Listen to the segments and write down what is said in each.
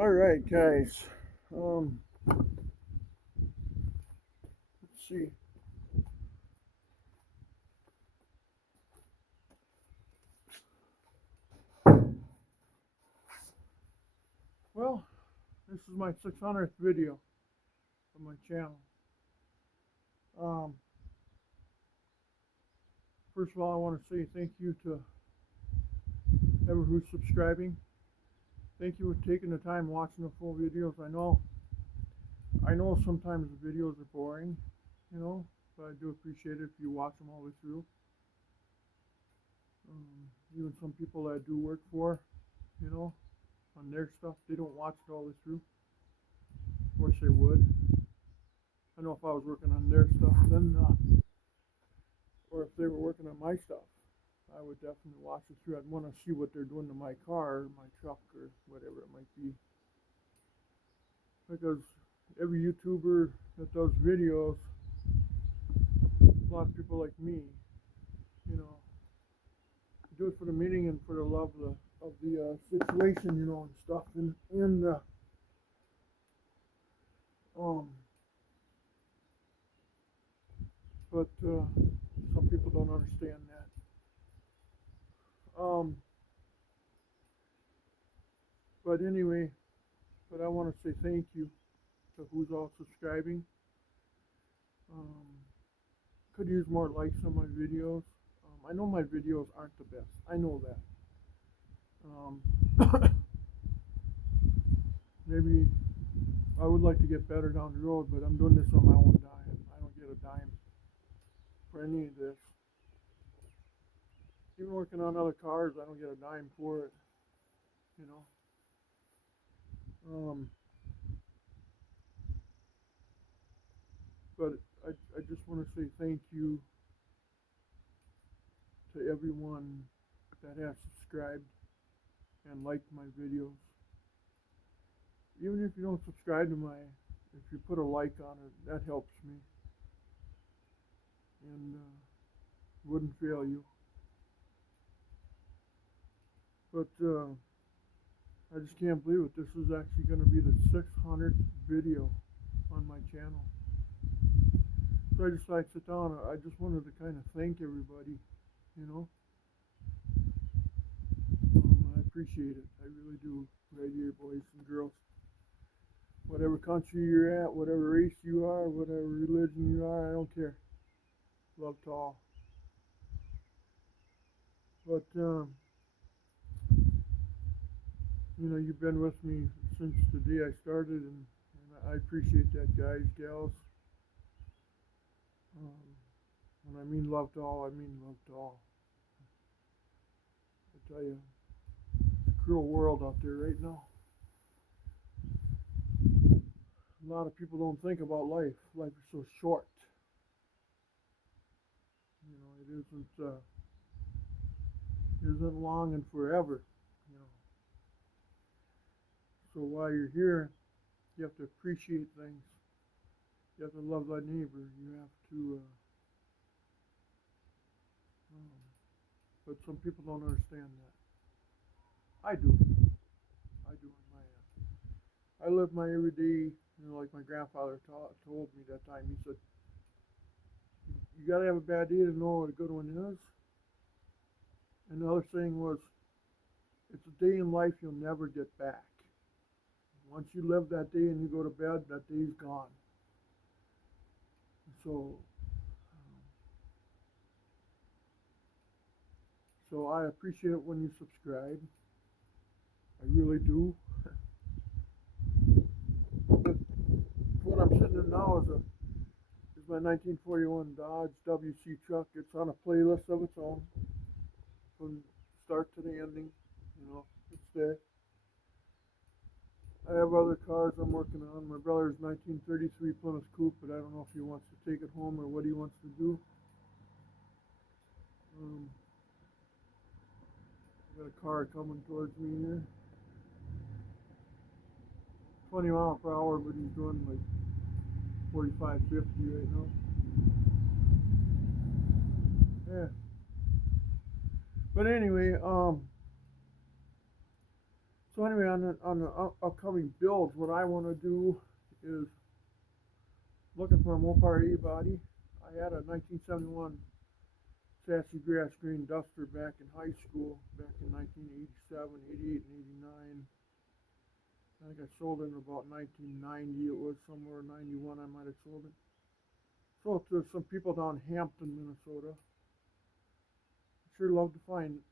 All right, guys. Let's see. Well, this is my 600th video on my channel. Um, First of all, I want to say thank you to everyone who's subscribing. Thank you for taking the time watching the full videos. I know sometimes the videos are boring, but I do appreciate it if you watch them all the way through. Even some people that I do work for, you know, on their stuff, they don't watch it all the way through. Of course they would. I know if I was working on their stuff, then, or if they were working on my stuff, I would definitely watch it through. I'd want to see what they're doing to my car, or my truck, or whatever it might be. Because every YouTuber that does videos, a lot of people like me, you know, do it for the meaning and for the love of the situation, and stuff. Um, but some people don't understand that. But anyway, but I want to say thank you to who's all subscribing. Um, could use more likes on my videos. I know my videos aren't the best. I know that. Um, Maybe I would like to get better down the road, but I'm doing this on my own dime. I don't get a dime for any of this. Even working on other cars, I don't get a dime for it. You know. Um, but I just want to say thank you to everyone that has subscribed and liked my videos. Even if you don't subscribe to if you put a like on it, that helps me and wouldn't fail you. But I just can't believe it. This is actually going to be the 600th video on my channel. So I just like sit down. I just wanted to kind of thank everybody, you know. I appreciate it. I really do. Right here, boys and girls. Whatever country you're at, whatever race you are, whatever religion you are, I don't care. Love to all. But you've been with me since the day I started, and I appreciate that, guys, gals. Um, when I mean love to all, I mean love to all. I tell you, it's a cruel world out there right now. A lot of people don't think about life. Life is so short. It isn't long and forever. You know. So while you're here, you have to appreciate things. You have to love thy neighbor. You have to. Um, but some people don't understand that. I do. I do on my end. I live my everyday. Like my grandfather told me that time. He said, "You gotta have a bad day to know what a good one is." And the other thing was, it's a day in life you'll never get back. Once you live that day and you go to bed, that day's gone. So, so I appreciate it when you subscribe. I really do. But what I'm sitting in now is my 1941 Dodge WC truck. It's on a playlist of its own, from start to the ending. It's there. I have other cars I'm working on. My brother's 1933 Plymouth Coupe, but I don't know if he wants to take it home or what he wants to do. Um, I got a car coming towards me here. 20 mile per hour, but he's doing like 45, 50 right now. Yeah. But anyway, So anyway, on the upcoming builds, what I want to do is looking for a Mopar A-body. I had a 1971 Sassy Grass Green Duster back in high school, back in 1987, 88, and 89. I think I sold it in about 1990. It was somewhere 91. I might have sold it. Sold it to some people down in Hampton, Minnesota. I'd sure love to find it,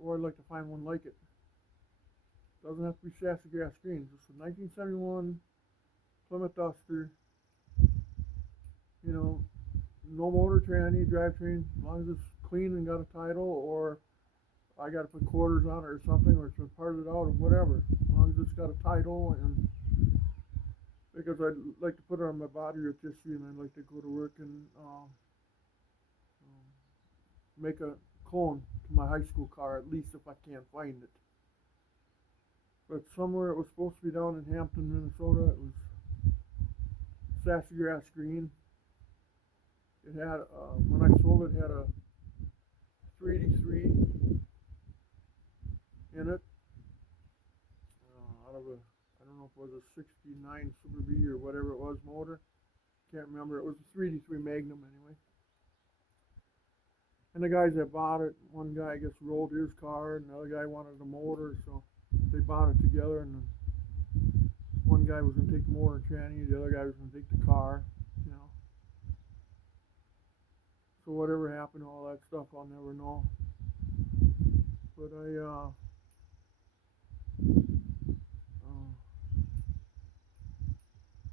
or I'd like to find one like it. Doesn't have to be Sassy Grass Green. Just a 1971 Plymouth Duster. You know, no motor tranny, drivetrain, as long as it's clean and got a title, or I got to put quarters on it or something, or it's been parted out or whatever. As long as it's got a title, and because I'd like to put it on my body rotisserie, and I'd like to go to work and make a clone to my high school car, at least if I can't find it. But somewhere it was supposed to be down in Hampton, Minnesota. It was Sassy Grass Green. It had, when I sold it, had a 383 in it. Out of a, I don't know if it was a 69 Super B or whatever it was motor. Can't remember. It was a 383 Magnum anyway. And the guys that bought it, one guy I guess rolled his car, and the other guy wanted the motor, so they bought it together. And one guy was going to take the motor and tranny, the other guy was going to take the car, you know. So whatever happened to all that stuff, I'll never know. But I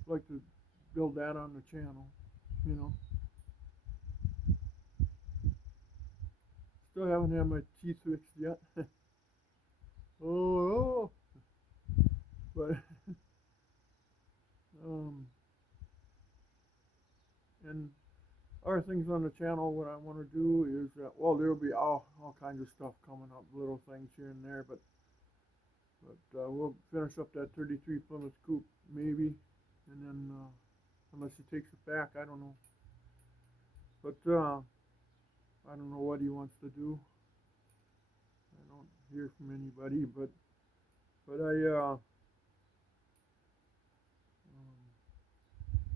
like to build that on the channel, you know. Still haven't had my teeth fixed yet. Oh, but and other things on the channel. What I want to do is, well, there'll be all kinds of stuff coming up, little things here and there, but we'll finish up that 33 Plymouth Coupe maybe, and then unless he takes it back, I don't know. But I don't know what he wants to do. I don't hear from anybody, but I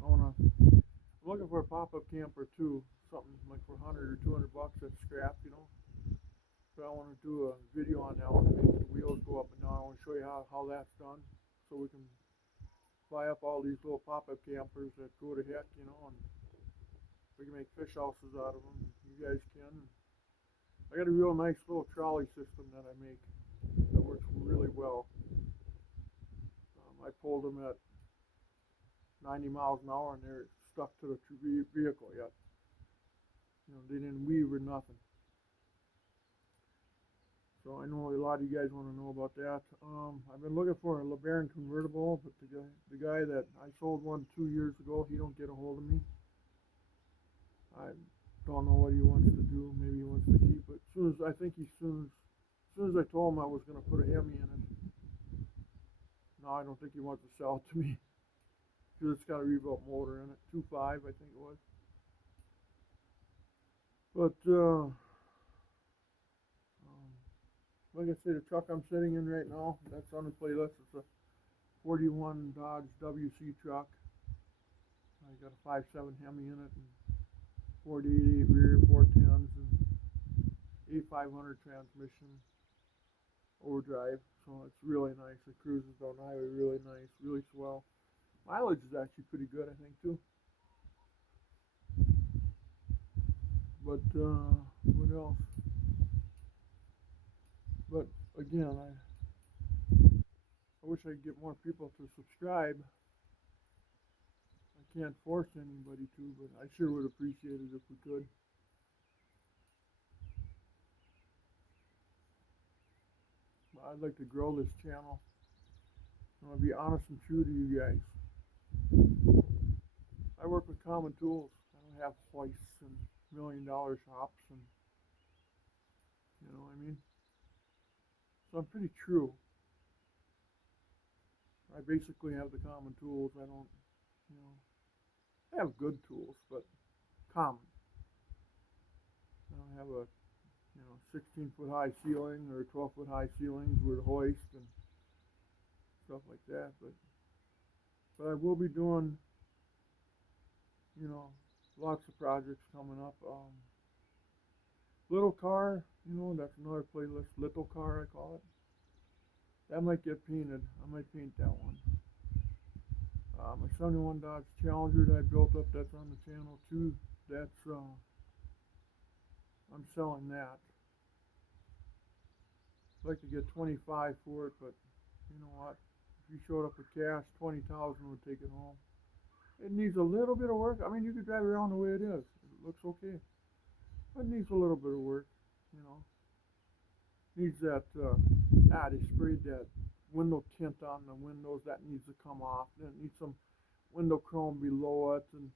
wanna. I'm looking for a pop-up camper too, something like for 100 or 200 bucks that's scrap, you know. But I want to do a video on that one to make the wheels go up and down. I want to show you how that's done, so we can fly up all these little pop-up campers that go to heck, you know, and we can make fish houses out of them. You guys can. I got a real nice little trolley system that I make that works really well. I pulled them at 90 miles an hour and they're stuck to the vehicle yet. You know, they didn't weave or nothing. So I know a lot of you guys want to know about that. I've been looking for a LeBaron convertible, but the guy that I sold one 2 years ago, he don't get a hold of me. I don't know what he wants to do. Maybe he wants to keep it. As soon as I told him I was going to put a Hemi in it, no, I don't think he wants to sell it to me because it's got a rebuilt motor in it, 2.5 I think it was. But like I say, the truck I'm sitting in right now, that's on the playlist. It's a 41 Dodge WC truck. I got a 5.7 Hemi in it, and 488 rear, 410s, and A500 transmission, overdrive. So it's really nice. It cruises down the highway really nice, really swell. Mileage is actually pretty good, I think, too. But what else? But again, I wish I could get more people to subscribe. I can't force anybody to, but I sure would appreciate it if we could. I'd like to grow this channel. I want to be honest and true to you guys. I work with common tools. I don't have hoists and $1 million shops, and you know what I mean. So I'm pretty true. I basically have the common tools. I don't, you know, I have good tools, but common. I don't have a 16-foot high ceiling or 12-foot high ceilings with a hoist and stuff like that. But I will be doing, you know, lots of projects coming up. Little car, you know, that's another playlist. Little car, I call it. That might get painted. I might paint that one. My 71 Dodge Challenger that I built up, that's on the channel too. That's I'm selling that. I'd like to get 25 for it, but you know what? If you showed up with cash, 20,000 would take it home. It needs a little bit of work. I mean, you could drive around the way it is. It looks okay. But it needs a little bit of work, you know. Needs that, they sprayed that window tint on the windows. That needs to come off. Then it needs some window chrome below it, and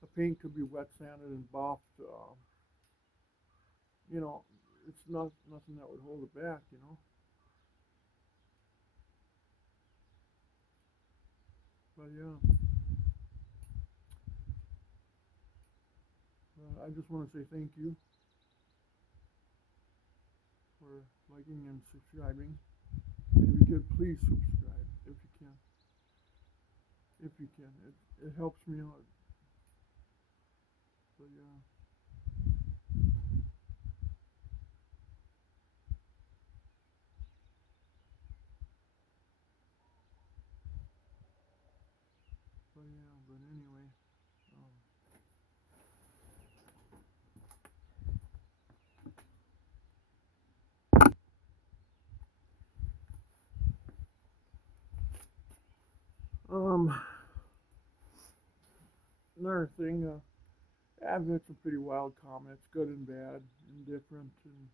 the paint could be wet sanded and buffed. You know, it's nothing that would hold it back, you know. But yeah, I just want to say thank you for liking and subscribing. And if you could, please subscribe if you can. If you can, it helps me out. So yeah. But yeah. But anyway. Another thing. I've had some pretty wild comments, good and bad, indifferent, and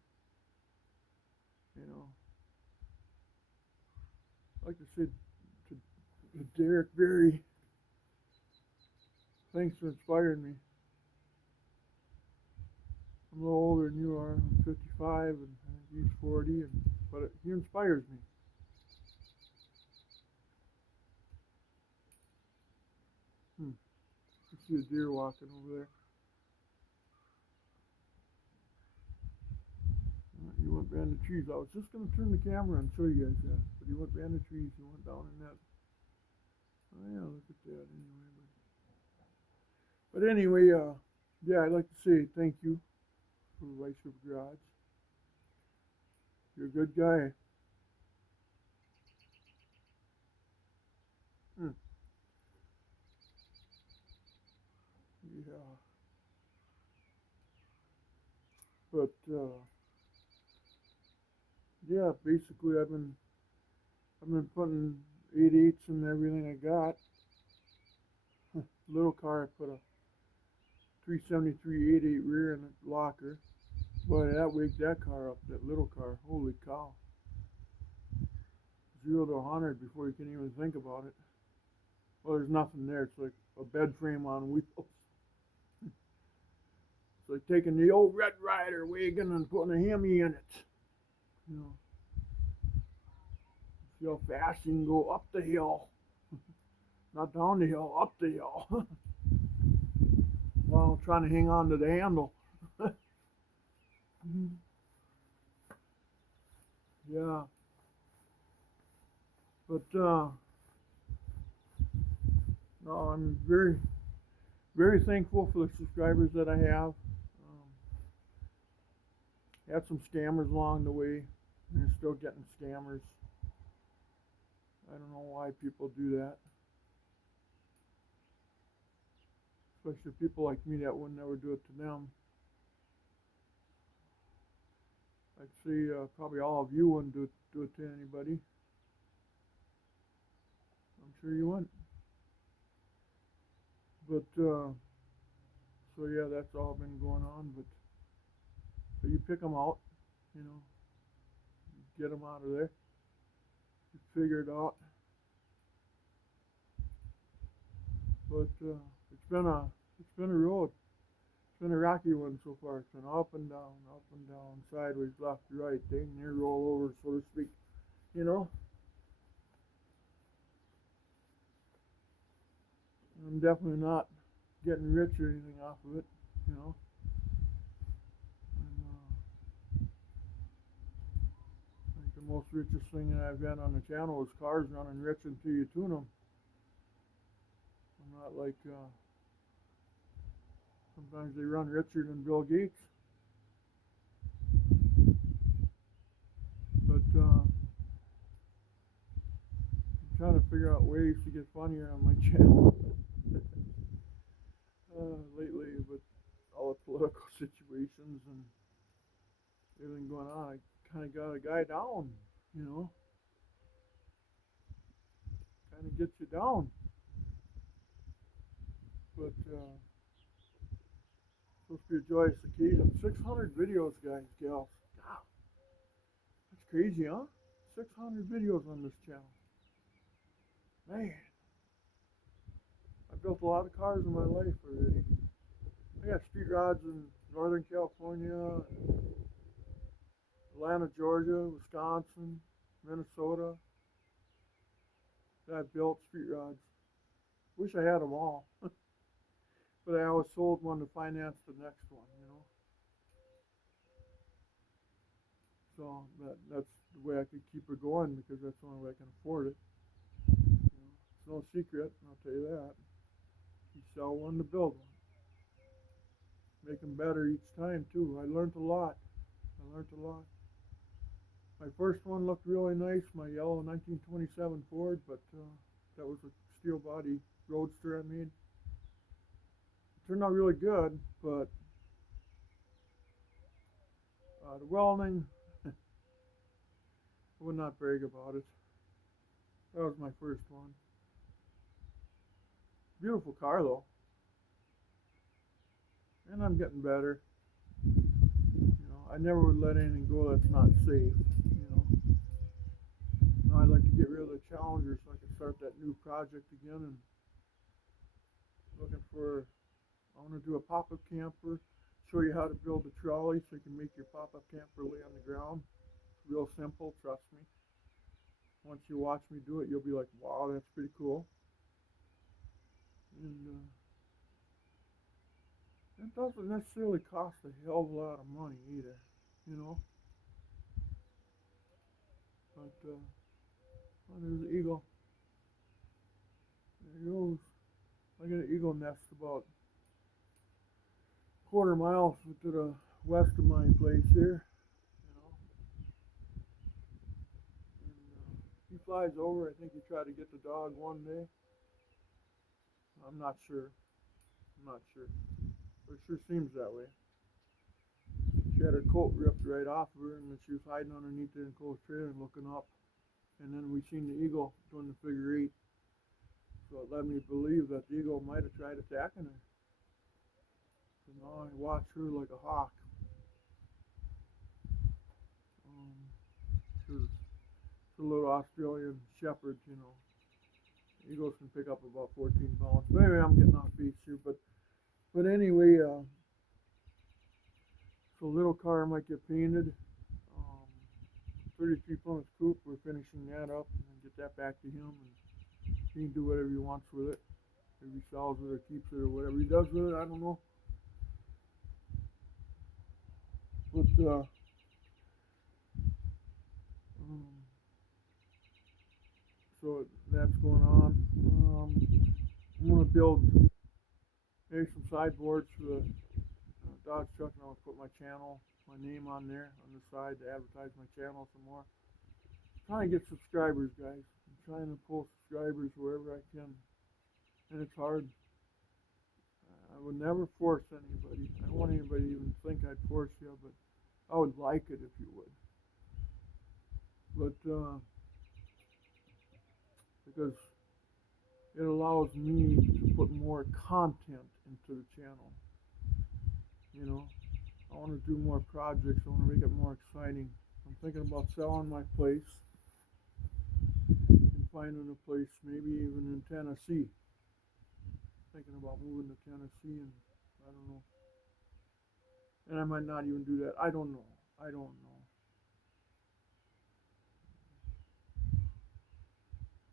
you know. I'd like to say to Derek Berry, thanks for inspiring me. I'm a little older than you are. I'm 55, and he's 40, but he inspires me. You see a deer walking over there. He went behind the trees. I was just going to turn the camera and show you guys that, but he went behind the trees. He went down in that. Oh yeah, look at that. But anyway, yeah, I'd like to say thank you for Rice River Garage. You're a good guy. Yeah. But yeah, basically I've been putting 8/8s in everything I got. Little car, I put a 373 8/8 rear in the locker. Boy, that waked that car up. That little car, holy cow! 0 to 100 before you can even think about it. Well, there's nothing there. It's like a bed frame on wheels. It's like taking the old Red Ryder wagon and putting a Hemi in it. You know, see how fast you can go up the hill. Not down the hill, up the hill. While trying to hang on to the handle. Yeah. But no, I'm very, very thankful for the subscribers that I have. Had some scammers along the way, and you're still getting scammers. I don't know why people do that. Especially people like me that would never do it to them. I'd say probably all of you wouldn't do it to anybody. I'm sure you wouldn't. But so yeah, that's all been going on. But you pick them out, you know, get them out of there. You figure it out. But it's been a road. It's been a rocky one so far. It's been up and down, sideways, left, right, dang near roll over, so to speak. You know. I'm definitely not getting rich or anything off of it, you know. And, like most richest thing that I've had on the channel is cars running rich until you tune them. I'm not like, sometimes they run richer than Bill Gates. But I'm trying to figure out ways to get funnier on my channel lately with all the political situations and everything going on. I kind of got a guy down, you know. Kind of gets you down. But supposed to be a joyous occasion. 600 videos, guys, gals. Wow. That's crazy, huh? 600 videos on this channel. Man. I built a lot of cars in my life already. I got street rods in Northern California, Atlanta, Georgia, Wisconsin, Minnesota. That I built street rods. Wish I had them all. But I always sold one to finance the next one, you know. So that's the way I could keep it going because that's the only way I can afford it. You know, it's no secret, I'll tell you that. You sell one to build one. Make them better each time too. I learned a lot. My first one looked really nice, my yellow 1927 Ford, but that was a steel body roadster I made. It turned out really good, but the welding, I would not brag about it. That was my first one. Beautiful car though. And I'm getting better. You know, I never would let anything go that's not safe, you know. Now I'd like to get rid of the Challenger so I can start that new project again and looking for, I want to do a pop-up camper, show you how to build a trolley so you can make your pop-up camper lay on the ground. It's real simple, trust me. Once you watch me do it, you'll be like, wow, that's pretty cool. And it doesn't necessarily cost a hell of a lot of money either, you know. But, oh, there's the eagle. There he goes. I got an eagle nest about a quarter mile to the west of my place here, you know. And he flies over. I think he tried to get the dog one day. I'm not sure. But it sure seems that way. She had her coat ripped right off of her, and then she was hiding underneath the enclosed trailer and looking up. And then we seen the eagle doing the figure eight. So it led me to believe that the eagle might have tried attacking her. So now I watch her like a hawk. It's a little Australian shepherd, you know. Eagles can pick up about 14 pounds. But anyway, I'm getting off base here. But anyway, so little car might get painted. 33 Plymouth Coupe, we're finishing that up and then get that back to him, and he can do whatever he wants with it. Maybe he sells it or keeps it or whatever he does with it, I don't know. But so that's going on. I'm going to build maybe some sideboards for the Dodge truck, and I'll put my channel, my name on there on the side to advertise my channel some more. I'm trying to get subscribers, guys. I'm trying to pull subscribers wherever I can, and it's hard. I would never force anybody. I don't want anybody to even think I'd force you, but I would like it if you would. But because it allows me to put more content into the channel. You know, I want to do more projects. I want to make it more exciting. I'm thinking about selling my place and finding a place, maybe even in Tennessee. Thinking about moving to Tennessee, and I don't know. And I might not even do that. I don't know.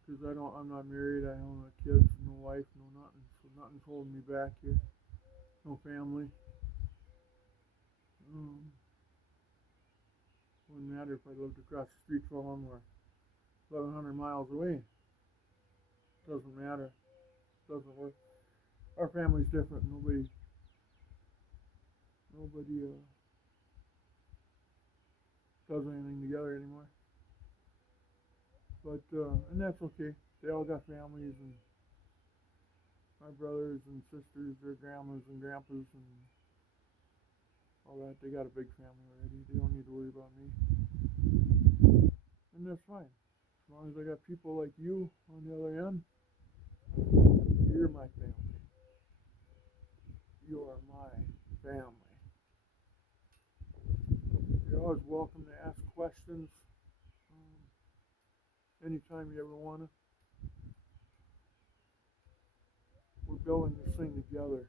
Because I'm not married. I don't have kids, no wife, no nothing. So nothing's holding me back here. No family. Wouldn't matter if I lived across the street from them or 1,100 miles away. Doesn't matter. Doesn't work. Our family's different. Nobody does anything together anymore. But and that's okay. They all got families, and my brothers and sisters, their grandmas and grandpas, and all that. They got a big family already. They don't need to worry about me, and that's fine. As long as I got people like you on the other end, you're my family. You are my family. You're always welcome to ask questions anytime you ever want to. We're building this thing together.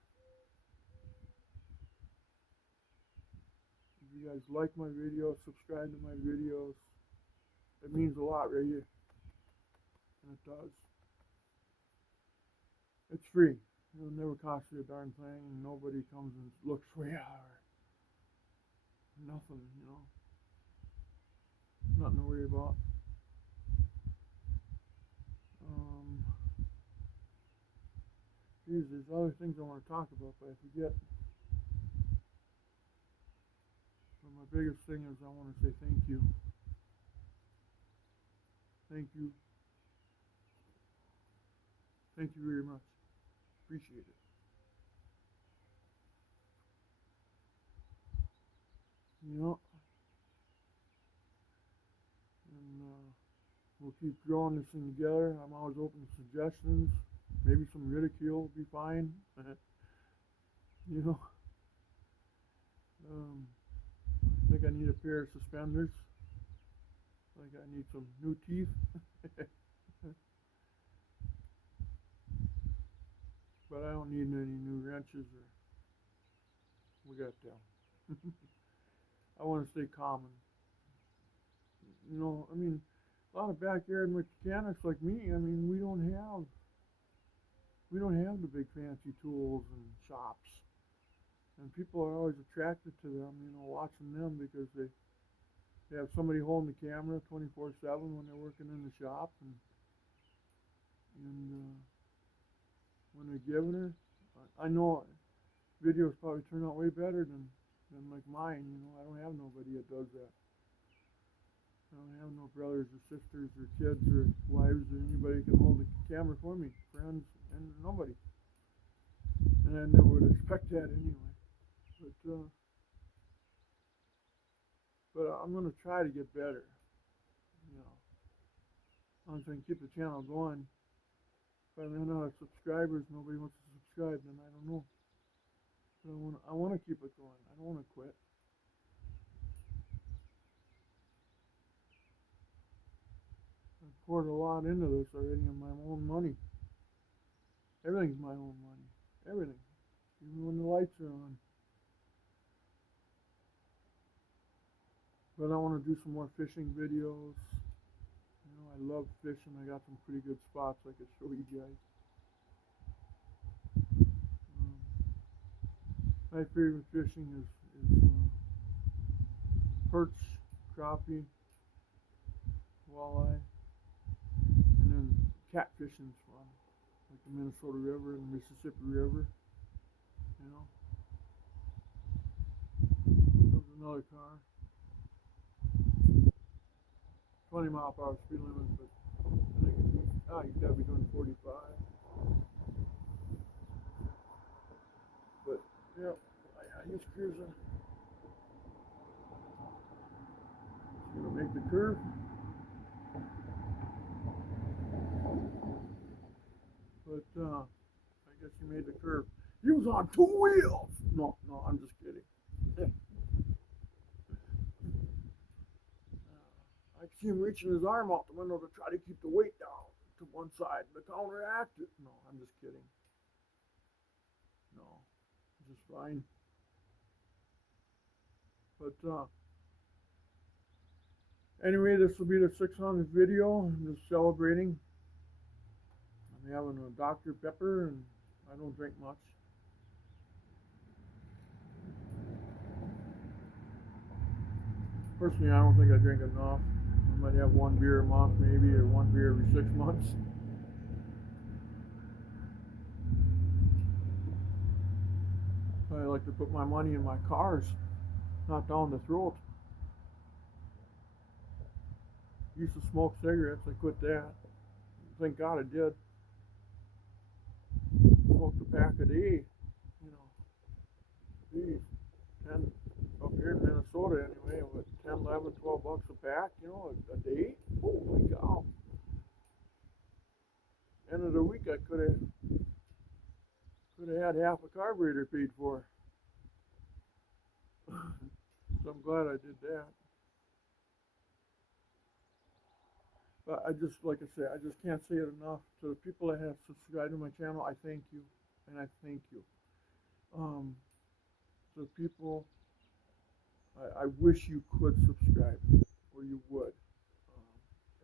If you guys like my videos, subscribe to my videos. It means a lot right here. And it does. It's free. It'll never cost you a darn thing. Nobody comes and looks for you or nothing, you know. Nothing to worry about. Geez, there's other things I want to talk about, but I forget. But my biggest thing is I want to say thank you. Thank you. Thank you very much. Appreciate it. You know, and we'll keep growing this thing together. I'm always open to suggestions. Maybe some ridicule will be fine. You know, I think I need a pair of suspenders. I think I need some new teeth. But I don't need any new wrenches or we got them. I want to stay common. You know, I mean, a lot of backyard mechanics like me, I mean, we don't have the big fancy tools and shops. And people are always attracted to them, you know, watching them because they have somebody holding the camera 24/7 when they're working in the shop, and when they're giving her, I know videos probably turn out way better than like mine. You know, I don't have nobody that does that. I don't have no brothers or sisters or kids or wives or anybody who can hold the camera for me, friends, and nobody. And I never would expect that anyway. But I'm going to try to get better. You know, I'm trying to keep the channel going. If I run out of subscribers, nobody wants to subscribe, then I don't know. But I want to keep it going. I don't want to quit. I've poured a lot into this already in my own money. Everything's my own money. Everything. Even when the lights are on. But I want to do some more fishing videos. You know, I love fishing. I got some pretty good spots I could show you guys. My favorite fishing is perch, crappie, walleye, and then catfishing's fun, like the Minnesota River and the Mississippi River. You know, there's another car. 20-mile-per-hour speed limit, but I think you gotta be doing 45. But yeah, he's cruising. He's gonna make the curve. But I guess he made the curve. He was on 2 wheels. No, I'm just kidding. I see him reaching his arm out the window to try to keep the weight down to one side to counteract it. No, I'm just kidding. No, just fine. But anyway, this will be the 600th video. I'm just celebrating. I'm having a Dr. Pepper, and I don't drink much. Personally, I don't think I drink enough. I might have one beer a month, maybe, or one beer every 6 months. I like to put my money in my cars, not down the throat. Used to smoke cigarettes. I quit that. Thank God I did. Smoked a pack a day. You know, geez, 10 up here in Minnesota anyway, with 10, 11, 12 bucks a pack. You know, a day. Holy cow! End of the week, I could have had half a carburetor paid for. So I'm glad I did that. But I just, like I say, I just can't say it enough. To the people that have subscribed to my channel, I thank you, and I thank you. Um, to the people, I wish you could subscribe, or you would.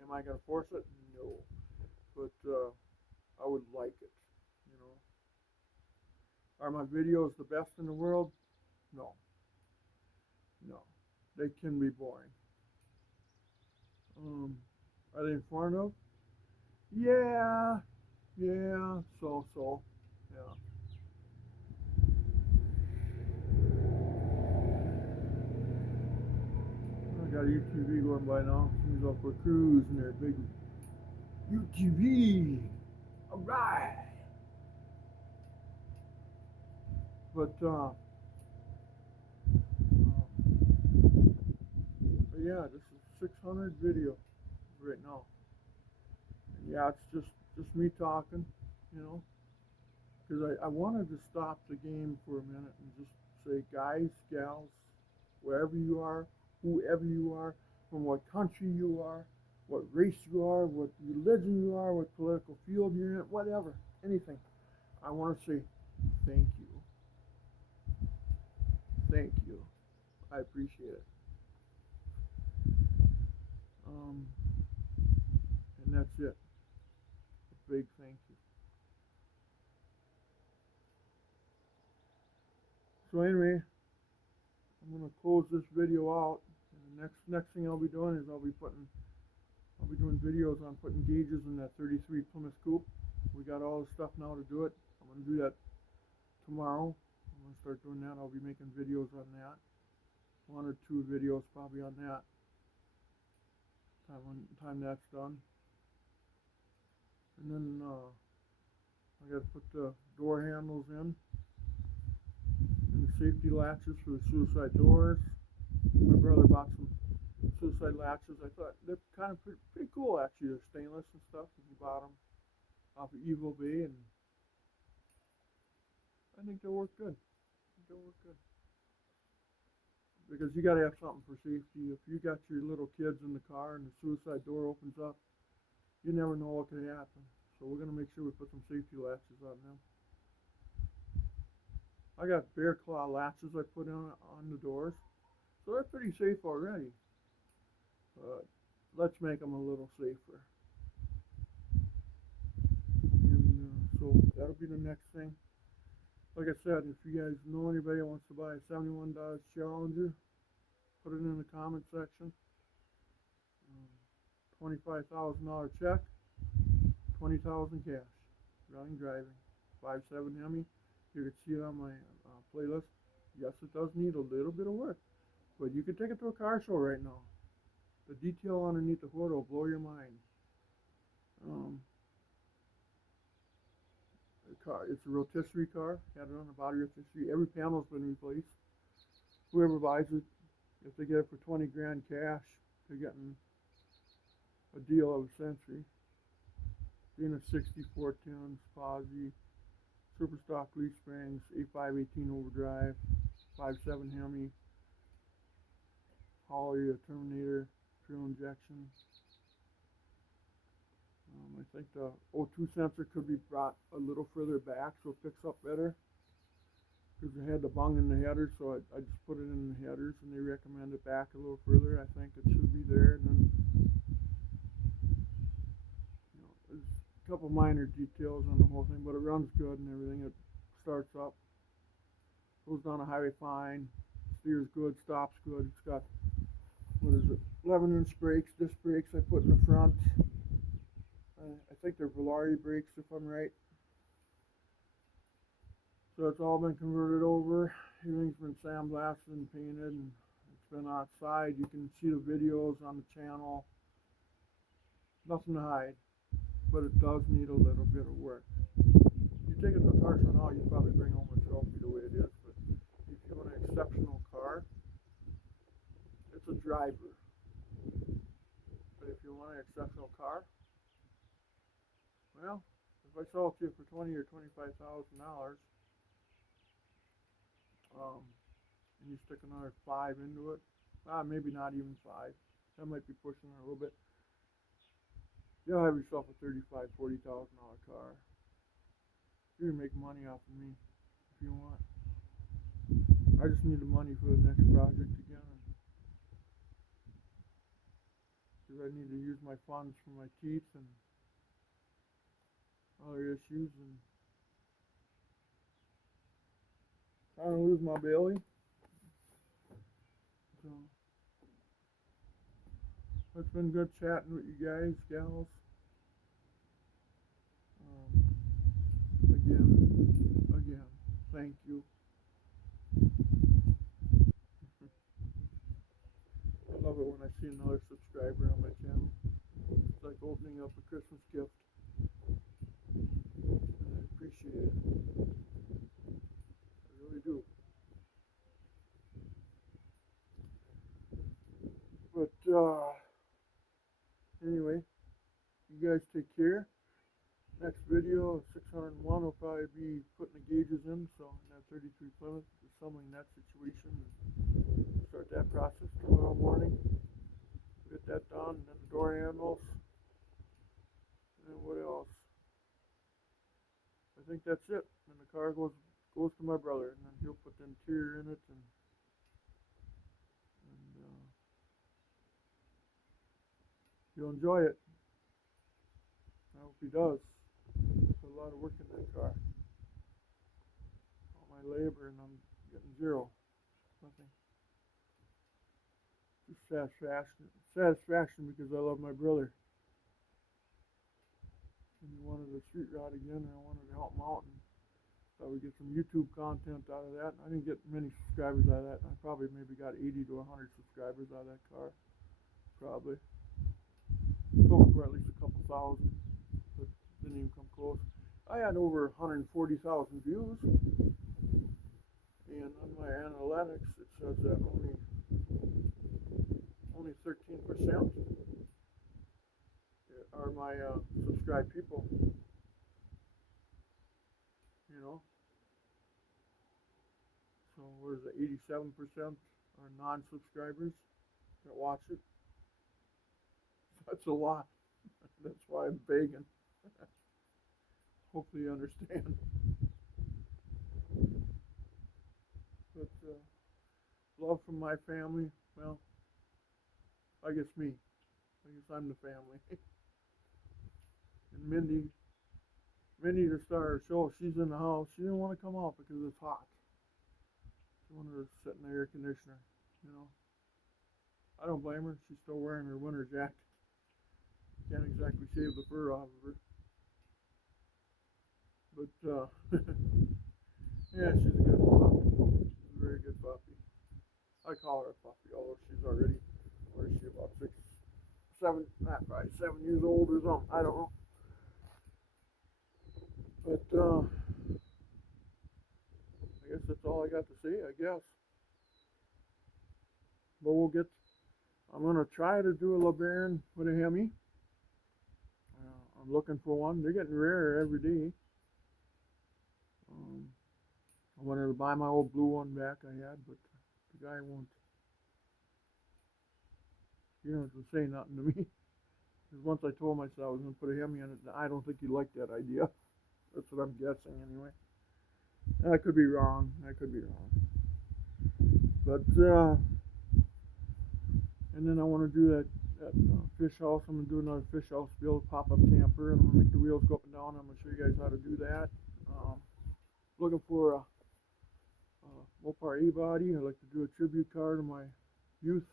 Am I gonna force it? No, but I would like it. You know, are my videos the best in the world? No, no, they can be boring. Are they informative? Yeah, yeah, so, yeah. I got a UTV going by now. Somebody's up for a cruise in their big UTV. Alright! But yeah, this is 600 video right now. And yeah, it's just me talking, you know. Because I wanted to stop the game for a minute and just say, guys, gals, wherever you are, whoever you are, from what country you are, what race you are, what religion you are, what political field you're in, whatever, anything. I want to say thank you. Thank you. I appreciate it. Um, and that's it. A big thank you. So anyway, I'm gonna close this video out. And the next thing I'll be doing is I'll be doing videos on putting gauges in that 33 Plymouth Coupe. We got all the stuff now to do it. I'm gonna do that tomorrow. I'm gonna start doing that. I'll be making videos on that. One or two videos probably on that. Time that's done. And then I gotta put the door handles in and the safety latches for the suicide doors. My brother bought some suicide latches. I thought they're kind of pretty cool actually. They're stainless and stuff. He bought them off of Evil Bay, and I think they'll work good. Because you gotta have something for safety. If you got your little kids in the car and the suicide door opens up, you never know what could happen. So we're gonna make sure we put some safety latches on them. I got bear claw latches I put on the doors, so they're pretty safe already. But let's make them a little safer. And so that'll be the next thing. Like I said, if you guys know anybody that wants to buy a 71 Dodge Challenger, put it in the comment section. $25,000 check, 20,000 cash. Running, driving, 5.7 Hemi. You can see it on my playlist. Yes, it does need a little bit of work, but you can take it to a car show right now. The detail underneath the hood will blow your mind. It's a rotisserie car. Had it on the body rotisserie. Every panel's been replaced. Whoever buys it, if they get it for 20 grand cash, they're getting a deal of a century. Being a 64 tons Posi, super stock leaf springs, 8518 overdrive, 5.7 Hemi, Holley, a Terminator, fuel injection. I think the O2 sensor could be brought a little further back so it picks up better. Because it had the bung in the header, so I just put it in the headers, and they recommend it back a little further. I think it should be there. And then, there's a couple minor details on the whole thing, but it runs good and everything. It starts up, goes down the highway fine, steers good, stops good. It's got what is it, 11-inch brakes, disc brakes I put in the front. I think they're Volare brakes if I'm right. So it's all been converted over. Everything's been sandblasted and painted, and it's been outside. You can see the videos on the channel. Nothing to hide, but it does need a little bit of work. You take it to a car show now, you'd probably bring home a trophy the way it is, but if you want an exceptional car, it's a driver. But if you want an exceptional car, well, if I sell it to you for $20,000 or $25,000, and you stick another 5 into it, maybe not even 5. That might be pushing it a little bit. You'll have yourself a $35,000, $40,000 car. You can make money off of me if you want. I just need the money for the next project again, because I need to use my funds for my teeth and other issues, and trying to lose my belly. So it's been good chatting with you guys, gals. Again, thank you. I love it when I see another subscriber on my channel. It's like opening up a Christmas gift. And I appreciate it. I really do. But anyway, you guys take care. Next video, 601, will probably be putting the gauges in, so in that 33 Plymouth, assembling that situation, and start that process tomorrow morning. Get that done, and then the door handles, and then what else? I think that's it. And the car goes to my brother, and then he'll put the interior in it, and he'll enjoy it. I hope he does. There's a lot of work in that car. All my labor, and I'm getting zero. Nothing. Just satisfaction because I love my brother. And he wanted a street rod again, and I wanted to help him out, and thought we'd get some YouTube content out of that. I didn't get many subscribers out of that. I probably maybe got 80 to 100 subscribers out of that car. Probably. Sold for at least a couple thousand, but didn't even come close. I had over 140,000 views, and on my analytics it says that only 13% are my subscribed people. You know, so what is it? 87% are non-subscribers that watch it. That's a lot. That's why I'm begging. Hopefully you understand. But love from my family, well, I guess me. I guess I'm the family. And Mindy to start her show, she's in the house. She didn't want to come out because it's hot. She wanted to sit in the air conditioner, you know. I don't blame her. She's still wearing her winter jacket. Can't exactly shave the fur off of her. But, yeah, she's a good puppy. She's a very good puppy. I call her a puppy, although she's already, what is she, about 7 years old or something. I don't know. But, I guess that's all I got to say, I guess. But I'm going to try to do a LeBaron with a Hemi. I'm looking for one. They're getting rarer every day. I wanted to buy my old blue one back I had, but the guy won't. He doesn't say nothing to me. Because once I told myself I was going to put a Hemi on it, I don't think he liked that idea. That's what I'm guessing anyway. I could be wrong. But, and then I want to do that fish house. I'm going to do another fish house, build a pop-up camper, and I'm going to make the wheels go up and down. I'm going to show you guys how to do that. Looking for a Mopar A-body. I'd like to do a tribute car to my youth.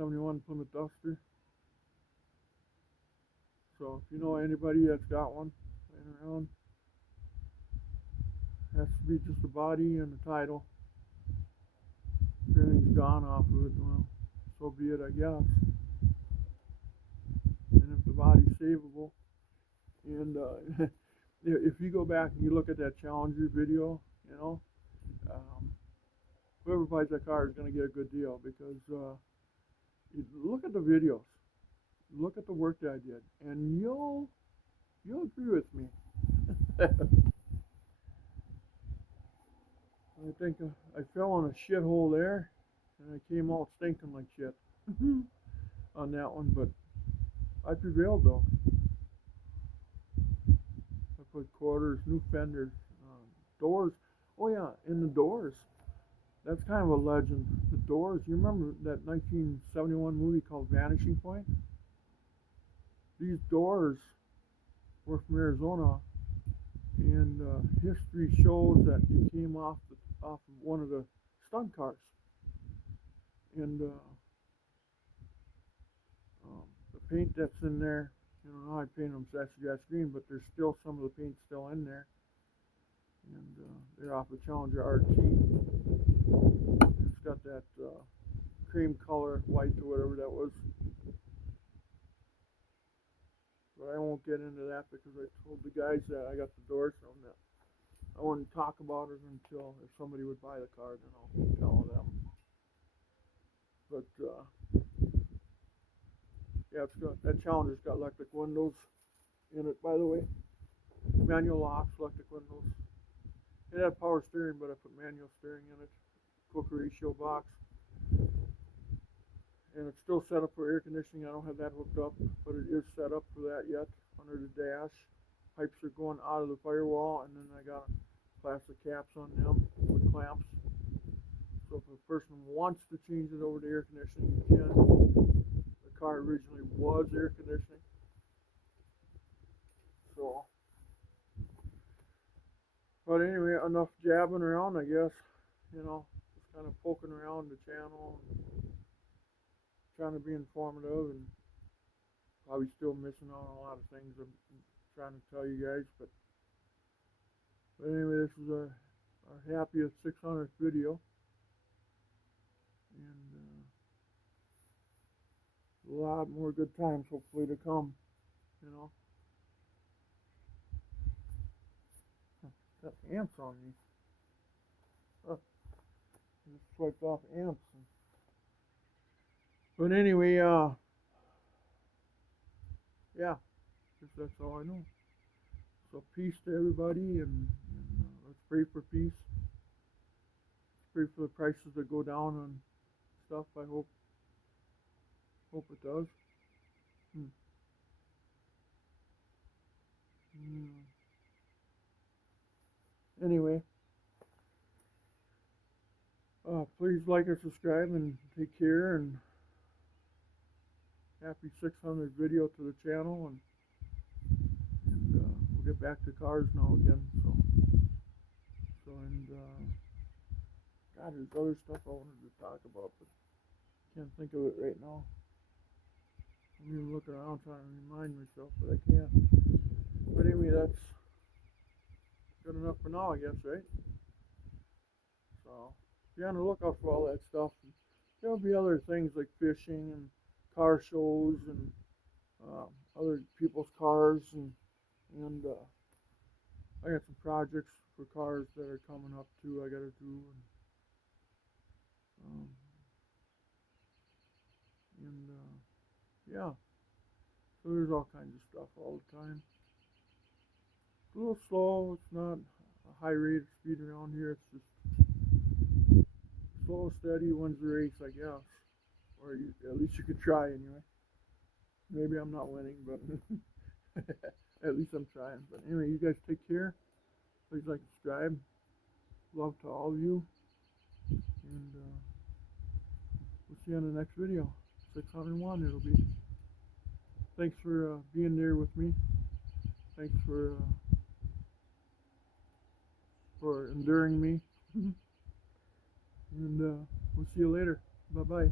1971 Plymouth Duster. So if you know anybody that's got one laying around, it has to be just the body and the title. If everything's gone off of it, well, so be it, I guess. And if the body's savable, and if you go back and you look at that Challenger video, you know, whoever buys that car is going to get a good deal, because look at the videos, look at the work that I did, and you'll agree with me. I think I fell in a shithole there, and I came out stinking like shit on that one, but I prevailed though. I put quarters, new fenders, doors. Oh yeah, and the doors. That's kind of a legend. The doors. You remember that 1971 movie called Vanishing Point? These doors were from Arizona, and history shows that it came off of one of the stunt cars. And the paint that's in there, you know, I painted them sassy grass green, but there's still some of the paint still in there. And they're off the Challenger RT. It's got that cream color, white or whatever that was. But I won't get into that because I told the guys that I got the doors from that. I wouldn't talk about it until if somebody would buy the car, then I'll tell them. But yeah, it's got that Challenger's got electric windows in it, by the way. Manual locks, electric windows. It had power steering, but I put manual steering in it. Cook ratio box. And it's still set up for air conditioning. I don't have that hooked up, but it is set up for that yet under the dash. Pipes are going out of the firewall, and then I got plastic caps on them with clamps. So if a person wants to change it over to air conditioning, you can. The car originally was air conditioning. So, but anyway, enough jabbing around, I guess. You know, just kind of poking around the channel, and trying to be informative, and probably still missing out on a lot of things I'm trying to tell you guys. But anyway, this is our happiest 600th video, and a lot more good times hopefully to come. You know, got ants on me. Just swiped off ants. But anyway, yeah, guess that's all I know. So peace to everybody, and let's pray for peace. Let's pray for the prices to go down on stuff. I hope it does. Anyway, please like and subscribe, and take care, and happy 600th video to the channel, and we'll get back to cars now again. So and God, there's other stuff I wanted to talk about, but can't think of it right now. I'm even looking around trying to remind myself, but I can't. But anyway, that's good enough for now, I guess, right? So be on the lookout for all that stuff. There'll be other things like fishing and car shows and other people's cars, and I got some projects for cars that are coming up too. I got to do, and yeah. So there's all kinds of stuff all the time. It's a little slow. It's not a high rate of speed around here. It's just slow, steady, wins the race, I guess. Or at least you could try anyway. Maybe I'm not winning, but at least I'm trying. But anyway, you guys take care. Please like, subscribe. Love to all of you. And we'll see you on the next video. 601 it'll be. Thanks for being there with me. Thanks for enduring me. And we'll see you later. Bye-bye.